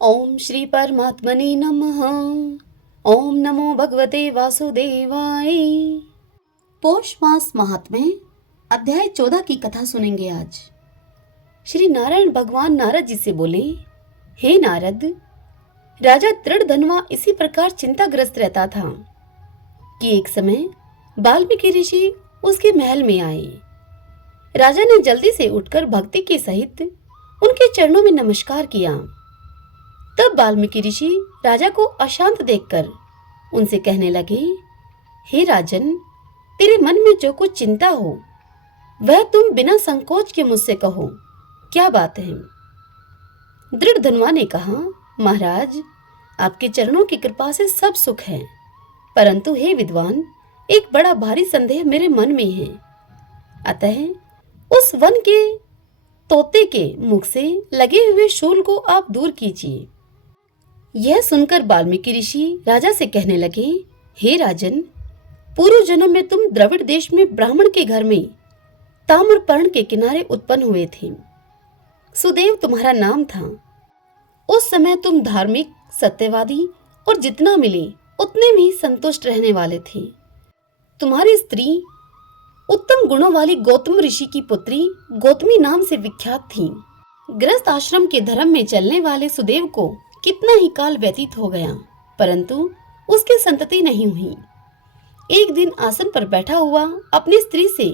ओम श्री परमात्मने नमः। ओम नमो भगवते वासुदेवाय। पौष मास महात्म्य अध्याय 14 की कथा सुनेंगे आज। श्री नारायण भगवान नारद जी से बोले, हे नारद, राजा दृढ़धनवा इसी प्रकार चिंताग्रस्त रहता था कि एक समय वाल्मीकि ऋषि उसके महल में आए। राजा ने जल्दी से उठकर भक्ति के सहित उनके चरणों में नमस्कार किया। तब वाल्मीकि ऋषि राजा को अशांत देखकर उनसे कहने लगे, हे राजन, तेरे मन में जो कुछ चिंता हो वह तुम बिना संकोच के मुझसे कहो, क्या बात है? दृढ़धनवा ने कहा, महाराज, आपके चरणों की कृपा से सब सुख है, परंतु हे विद्वान, एक बड़ा भारी संदेह मेरे मन में है। अतः उस वन के तोते के मुख से लगे हुए शूल को आप दूर कीजिए। यह सुनकर वाल्मीकि ऋषि राजा से कहने लगे, हे राजन, पूर्व जन्म में तुम द्रविड़ देश में ब्राह्मण के घर में ताम्रपर्ण के किनारे उत्पन्न हुए थे। सुदेव तुम्हारा नाम था। उस समय तुम धार्मिक, सत्यवादी और जितना मिले उतने में ही संतुष्ट रहने वाले थे। तुम्हारी स्त्री उत्तम गुणों वाली गौतम ऋषि की पुत्री गौतमी नाम से विख्यात थी। गृहस्थ आश्रम के धर्म में चलने वाले सुदेव को कितना ही काल व्यतीत हो गया, परंतु उसकी संतति नहीं हुई। एक दिन आसन पर बैठा हुआ अपनी स्त्री से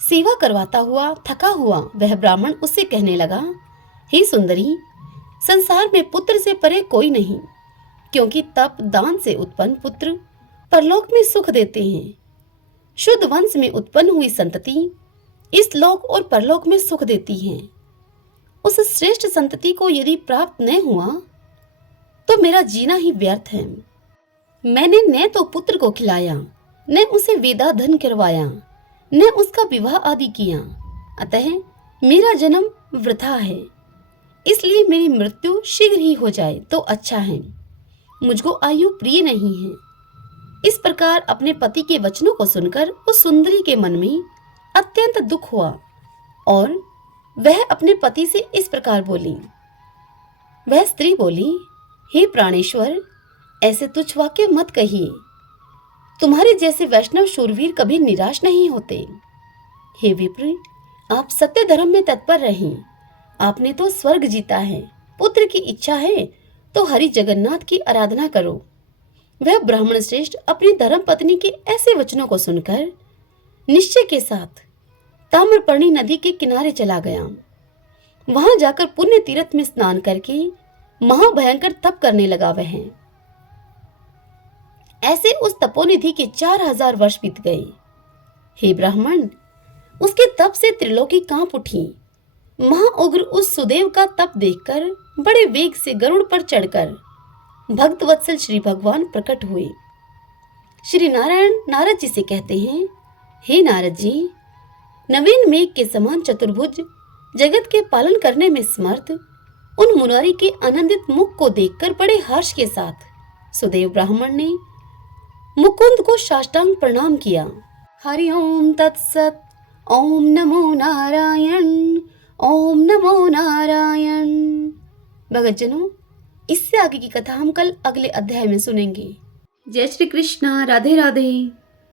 सेवा करवाता हुआ थका हुआ वह ब्राह्मण उससे कहने लगा, हे सुंदरी, संसार में पुत्र से परे कोई नहीं, क्योंकि तप दान से उत्पन्न पुत्र परलोक में सुख देते हैं। शुद्ध वंश में उत्पन्न हुई संतति इस लोक और परलोक में सुख देती है। उस श्रेष्ठ संतति को यदि प्राप्त न हुआ तो मेरा जीना ही व्यर्थ है। मैंने न तो पुत्र को खिलाया, न उसे वेदाधन करवाया, न उसका विवाह आदि किया, अतः मेरा जन्म वृथा है। इसलिए मेरी मृत्यु शीघ्र ही हो जाए तो अच्छा है। मुझको आयु प्रिय नहीं है। इस प्रकार अपने पति के वचनों को सुनकर उस सुंदरी के मन में अत्यंत दुख हुआ और वह अपने पति से इस प्रकार बोली। वह स्त्री बोली, हे प्राणेश्वर, ऐसे तुच्छ वाक्य मत कहिए। तुम्हारे जैसे वैष्णव शूरवीर कभी निराश नहीं होते। हे विप्र, आप सत्य धर्म में तत्पर रहें। आपने तो स्वर्ग जीता है। पुत्र की इच्छा है तो हरि जगन्नाथ की आराधना करो। वह ब्राह्मण श्रेष्ठ अपनी धर्म पत्नी के ऐसे वचनों को सुनकर निश्चय के साथ ताम्रपर्णी नदी के किनारे चला गया। वहां जाकर पुण्य तीर्थ में स्नान करके महाभयंकर तप करने लगा। वह ऐसे उस तपोनिधि के 4000 वर्ष बीत गए। हे ब्राह्मण, उसके तप से त्रिलोकी कांप उठी। महाउग्र उस सुदेव का तप देखकर बड़े वेग से गरुड़ पर चढ़कर भक्त वत्सल श्री भगवान प्रकट हुए। श्री नारायण नारद जी से कहते हैं, हे नारद जी, नवीन मेघ के समान चतुर्भुज जगत के पालन करने में समर्थ उन मुरारी के आनंदित मुख को देखकर बड़े हर्ष के साथ सुदेव ब्राह्मण ने मुकुंद को साष्टांग प्रणाम किया। हरि ओम तत्सत। ओम नमो नारायण। ओम नमो नारायण। भगतजनों, इससे आगे की कथा हम कल अगले अध्याय में सुनेंगे। जय श्री कृष्णा। राधे राधे।